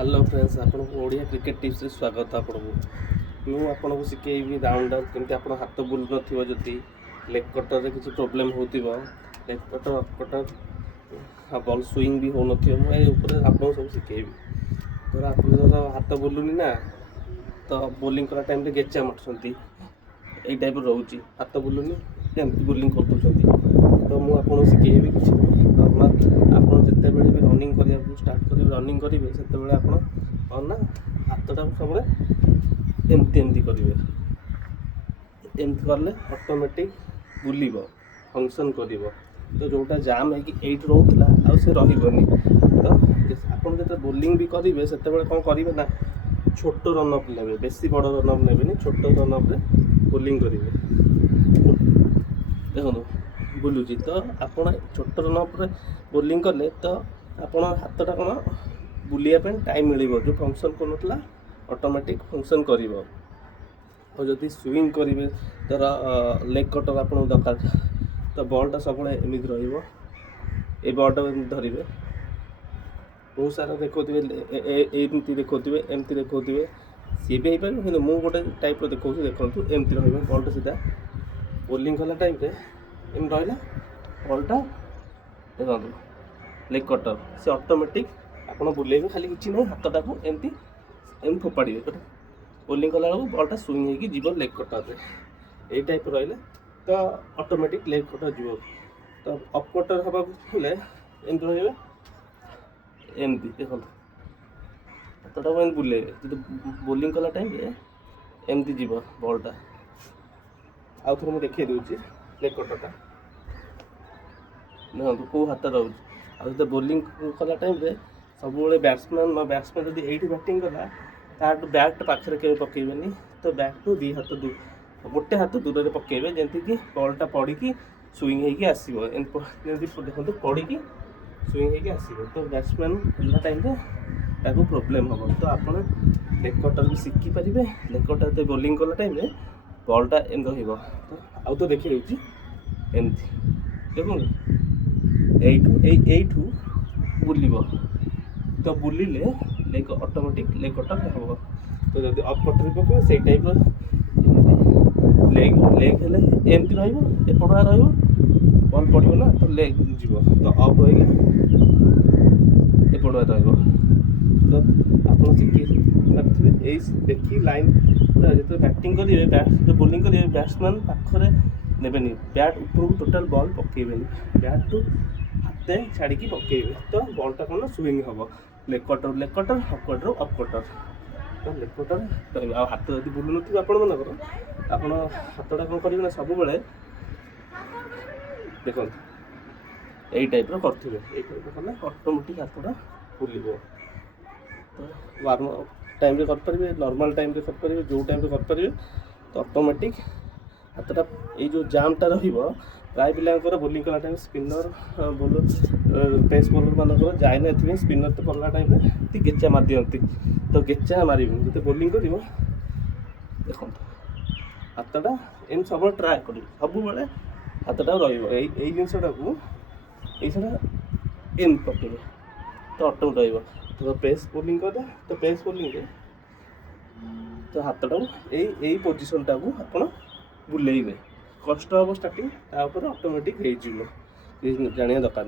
Hello friends, आपको Odia cricket tips स्वागत। आपको शिखेबी राउंड आउट केमती आप हाथ बुलू न जदि लेग कटर में किसी प्रोब्लेम हो leg cutter of cutter ball swing भी हो आपको सब शिखेबी। धर आप हाथ बुलूनी ना तो बोलिंग कला टाइम गेचा मार्चंती यही टाइप रोचे हाथ बुलूनी एमती बोलिंग कर तो मुझे शिखेबी किसी नॉर्मल आप जिते भी रनिंग करने स्टार्ट करेंगे रनिंग करेंगे से ना हाथटा सब एमती एमती करेंगे एमती कले ऑटोमेटिक बुल फंक्शन कर तो जोटा जाम है कि रोला आसे रही तो आप जो बोलिंग भी करेंगे से कौन करेंगे ना छोट रनअप ने बेसी बड़ रनअप ने छोट रनअप बोलिंग करेंगे। देखो बुलूची तो आप छोट रनअप बोलिंग कले तो आप हाथटा कौन बुलाइया टाइम मिल जो फंक्शन कर ऑटोमेटिक फंक्शन कर और जब स्विंग करेंगे धर लेग कटर आप दरकार तो बॉलटा सब एमती रॉलटा धरवे बहुत सारा देखते एमती देखते एमती देखते सी भी हो पारे कि मुझे गोटे टाइप देखा देखो एमती रहा बॉलटा सीधा बोलिंग कला टाइम एम रहा बॉलटा देखो लेग कटर से ऑटोमेटिक आप बुलेबे खाली किसी ना हाथटा को एमती एम फोपाड़े बोलिंग कला बॉलटा स्विंग हो लेग कटर यही टाइप रहा तो ऑटोमेटिक लेग कटर जीव तो अफ कटर हवा एमती रहा एमती देखो हाथटा को बुले जो बोलिंग कला टाइम एमती जीव बॉलटा आउ थे मुझे देखा दूसरी लेग कटरटा देखो कौ हाथ रोचे जो बोलिंग कला टाइम सब बैट्समैन जब ये बैटिंग कला तार बैट पाखे के पकेबे तो बैट टू दी हाथ गोटे हाथ दूर में पकेबे जमीक बॉलटा पड़ी स्विंग होगी आसो देखो पड़ी स्विंग होगी आसो तो बैट्समैन खेलना टाइम प्रोब्लेम हम तो आप लेग कटर भी शिखिपारे लेग कटर बोलिंग कला टाइम बॉलटा एम रहा तो आउ तो देखी दूसरी एमती देखो यू बुल तो बुलिले लेग ऑटोमेटिक लेग कटर हम तो जब अफ कटर भी पकड़े से टाइप लेग लेग हेल्ले एमती रपट रॉल पड़ो ना तो लेग जीव तो अफ रही एपट रहा तो आप शिखी देखी लाइन जो बैटिंग करेंगे जो बोलिंग करेंगे बैट्समैन पाखे ने बैट ऊपर टोटाल बॉल पकेबे बैट टू हाथे छाड़ी पकेबे तो बॉलटा कौन स्विंग हम लेग कटर अफ कटर तो लेग कटर हाथ जब बुलू न आप हाथटा कौन करेंगे ना सब देखो यही टाइप करेंगे यही टाइप कले ऑटोमेटिक हाथटा बुल तो वार्म टाइम करेंगे नॉर्मल टाइम करेंगे जो टाइम करेंगे तो ऑटोमेटिक हाथटा ये जो जामटा प्राय पिला बोलिंग कला time spinner bowler pace bowler मानक जाए ना स्पिनर तो कला टाइम गेचा मार दिखती तो गेचा मार जो बोलिंग कर देखो हाथटा एम सब ट्राए कर सब हाथटा रही जिनसा को एम पकेबे तो ऑटोमेटिक तो पेस बोलिंग कर तो पेस बोलिंग तो हाथटा यही पोजिशनटा को आप बुलेबे कष्ट हम स्टार्टिंग ऑटोमेटिक हो जानिया दरकार।